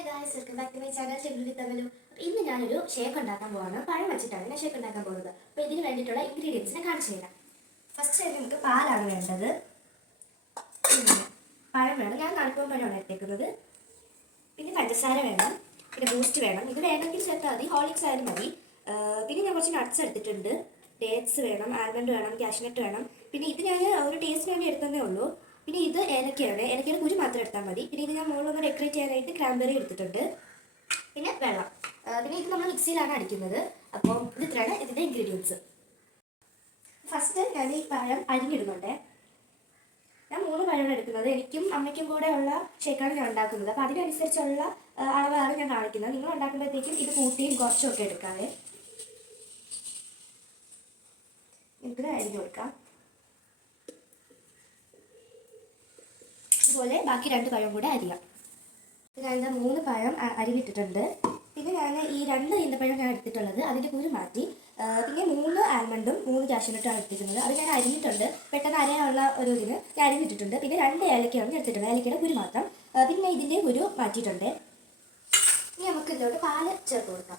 Hello guys, welcome back to my channel ചെറുതി തമ്മിലും. ഇന്ന് ഞാനൊരു ഷേക്ക് ഉണ്ടാക്കാൻ പോവാണ്. പഴം വെച്ചിട്ടാണ് ഞാൻ ഷേക്ക് ഉണ്ടാക്കാൻ പോകുന്നത്. അപ്പോൾ ഇതിന് വേണ്ടിയിട്ടുള്ള ഇൻഗ്രീഡിയൻസിനെ കാണിച്ചു തരാം. ഫസ്റ്റ് ആയിട്ട് നമുക്ക് പാലാണ് വേണ്ടത്. പഴം വേണം, ഞാൻ 40 പഴമാണ് എടുത്തേക്കുന്നത്. പിന്നെ പഞ്ചസാര വേണം, പിന്നെ ബൂസ്റ്റ് വേണം. ഇത് വേണമെങ്കിൽ ചേർത്താൽ മതി, ഹോർലിക്സ് ആയാലും മതി. പിന്നെ ഞാൻ കുറച്ച് നട്ട്സ് എടുത്തിട്ടുണ്ട്. ഡേറ്റ്സ് വേണം, ആൽമണ്ട് വേണം, കാഷ്നട്ട് വേണം. പിന്നെ ഇത് ഞാൻ ഒരു ടേസ്റ്റിന് വേണ്ടി എടുത്തതേ ഉള്ളൂ. പിന്നെ ഇത് ഏലക്കയാണ്, ഏലക്കയുടെ കുരു മാത്രം എടുത്താൽ മതി. പിന്നെ ഇത് ഞാൻ മുകളിലൊന്ന് ഡെക്കറേറ്റ് ചെയ്യാനായിട്ട് ക്രാൻബെറി എടുത്തിട്ടുണ്ട്. പിന്നെ വെള്ളം. പിന്നെ ഇത് നമ്മൾ മിക്സിയിലാണ് അടിക്കുന്നത്. അപ്പോൾ ഇത് ഇത്രയാണ് ഇതിൻ്റെ ഇൻഗ്രീഡിയൻസ്. ഫസ്റ്റ് ഞാൻ ഈ പഴം അരിഞ്ഞിടുന്നുണ്ട്. ഞാൻ 3 പഴമാണ് എടുക്കുന്നത്. എനിക്കും അമ്മയ്ക്കും കൂടെ ഉള്ള ഷേക്കാണ് ഞാൻ ഉണ്ടാക്കുന്നത്. അപ്പോൾ അതിനനുസരിച്ചുള്ള അളവാണ് ഞാൻ കാണിക്കുന്നത്. നിങ്ങൾ ഉണ്ടാക്കുമ്പോഴത്തേക്കും ഇത് കൂട്ടിയും കുറച്ചും ഒക്കെ എടുക്കാതെ ഇത് അരിഞ്ഞു കൊടുക്കാം. അതുപോലെ ബാക്കി 2 പഴം കൂടെ അരിയാം. ഞാൻ 3 പഴം അരിഞ്ഞിട്ടിട്ടുണ്ട്. പിന്നെ ഞാൻ ഈ 2 ഈന്തപ്പഴം ഞാൻ എടുത്തിട്ടുള്ളത്, അതിൻ്റെ കുരു മാറ്റി. പിന്നെ 3 ആൽമണ്ടും 3 കാഷ്നട്ടുമാണ് എടുത്തിട്ടുള്ളത്. അത് ഞാൻ അരിഞ്ഞിട്ടുണ്ട്, പെട്ടെന്ന് അരയാനുള്ള ഒരു ഇതിന് ഞാൻ അരിഞ്ഞിട്ടിട്ടുണ്ട്. പിന്നെ 2 ഏലക്കയാണ് എടുത്തിട്ടുണ്ട്, ഏലക്കയുടെ കുരു മാത്രം. പിന്നെ ഇതിൻ്റെ കുരു മാറ്റിയിട്ടുണ്ട്. ഇനി നമുക്ക് ഇതിലോട്ട് പാല് ചേർത്ത് കൊടുക്കാം.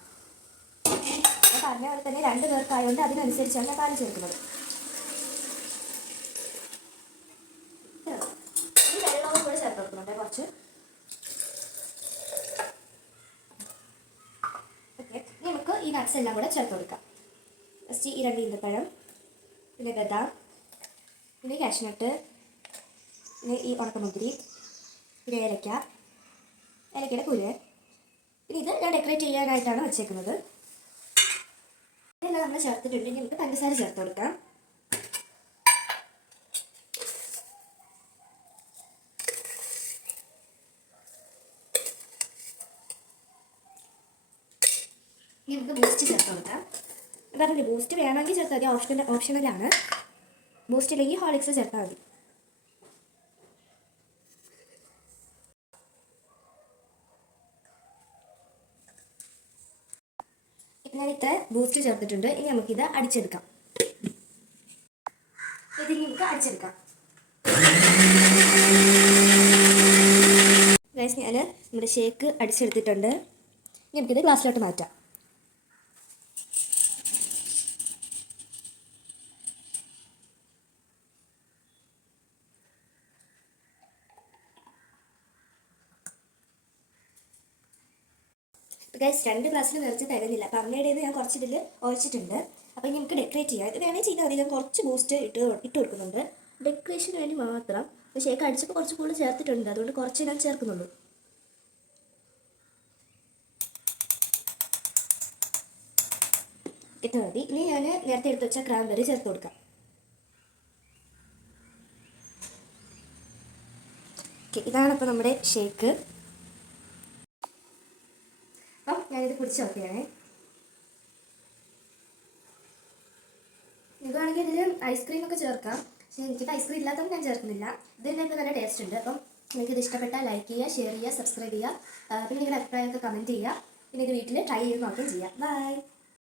ഞാൻ പറഞ്ഞ പോലെ തന്നെ 2 പേർക്കായതുകൊണ്ട് അതിനനുസരിച്ചാണ് ഞാൻ പാല് ചേർക്കുന്നത്. കുറച്ച് ഓക്കെ. നമുക്ക് ഈ നട്ട്സ് എല്ലാം കൂടെ ചേർത്ത് കൊടുക്കാം. ഫസ്റ്റ് ഈ 2 ഈന്തപ്പഴം, പിന്നെ ബദാം, പിന്നെ കാഷ്നട്ട്, പിന്നെ ഈ ഉണക്കമുന്തിരി, പിന്നെ ഏലക്കയുടെ കുരു. പിന്നെ ഇത് ഞാൻ ഡെക്കറേറ്റ് ചെയ്യാനായിട്ടാണ് വെച്ചേക്കുന്നത്. ഇതെല്ലാം നമ്മൾ ചേർത്തിട്ടുണ്ടെങ്കിൽ നമുക്ക് പഞ്ചസാര ചേർത്ത് കൊടുക്കാം. നമുക്ക് ബൂസ്റ്റ് ചേർത്ത് കൊടുക്കാം. പറഞ്ഞില്ലേ, ബൂസ്റ്റ് വേണമെങ്കിൽ ചേർത്താൽ മതി, ഓപ്ഷണലാണ്. ബൂസ്റ്റ് ഇല്ലെങ്കിൽ ഹോർലിക്സ് ചേർത്താൽ മതി. ഇപ്പം ഞാൻ ഇത്ര ബൂസ്റ്റ് ചേർത്തിട്ടുണ്ട്. ഇനി നമുക്കിത് അടിച്ചെടുക്കാം. ഇതിന് നമുക്ക് അടിച്ചെടുക്കാം. ഗൈസ്, ഞാൻ നമ്മുടെ ഷേക്ക് അടിച്ചെടുത്തിട്ടുണ്ട്. നമുക്കിത് ഗ്ലാസ്സിലോട്ട് മാറ്റാം. ഗൈസ്, 2 ഗ്ലാസ്സിൽ നിറച്ച് തരുന്നില്ല. അപ്പം അമ്മയുടെ ഞാൻ കുറച്ച് ഇതിൽ ഒഴിച്ചിട്ടുണ്ട്. അപ്പോൾ ഇനി നമുക്ക് ഡെക്കറേറ്റ് ചെയ്യാം. ഇത് വേണമെങ്കിൽ ചെയ്താൽ മതി. ഞാൻ കുറച്ച് ബൂസ്റ്റ് ഇട്ട് കൊടുക്കുന്നുണ്ട്, ഡെക്കറേഷന് വേണ്ടി മാത്രം. അപ്പോൾ ഷേക്ക് അടിച്ചപ്പോൾ കുറച്ച് കൂടുതൽ ചേർത്തിട്ടുണ്ട്, അതുകൊണ്ട് കുറച്ച് ഞാൻ ചേർക്കുന്നുള്ളൂ. ഇത്ര മതി. ഇനി ഞാൻ നേരത്തെ എടുത്ത് വെച്ച ക്രാൻബെറി ചേർത്ത് കൊടുക്കാം. ഓക്കെ, ഇതാണ് ഇപ്പോൾ നമ്മുടെ ഷേക്ക്. അപ്പം ഞാനിത് പിടിച്ച് നോക്കിയാണേ. ഇത് വേണമെങ്കിൽ ഇതിൽ ഐസ്ക്രീമൊക്കെ ചേർക്കാം, പക്ഷേ എനിക്കിപ്പോൾ ഐസ്ക്രീം ഇല്ലാത്തതുകൊണ്ട് ഞാൻ ചേർക്കുന്നില്ല. ഇത് തന്നെ ഇപ്പോൾ നല്ല ടേസ്റ്റ് ഉണ്ട്. അപ്പം നിങ്ങൾക്കിത് ഇഷ്ടപ്പെട്ടാൽ ലൈക്ക് ചെയ്യുക, ഷെയർ ചെയ്യുക, സബ്സ്ക്രൈബ് ചെയ്യുക. പിന്നെ നിങ്ങളുടെ അഭിപ്രായമൊക്കെ കമൻറ്റ് ചെയ്യുക. പിന്നെ ഇത് വീട്ടിൽ ട്രൈ ചെയ്ത് നോക്കുകയും ചെയ്യാം. ബൈ.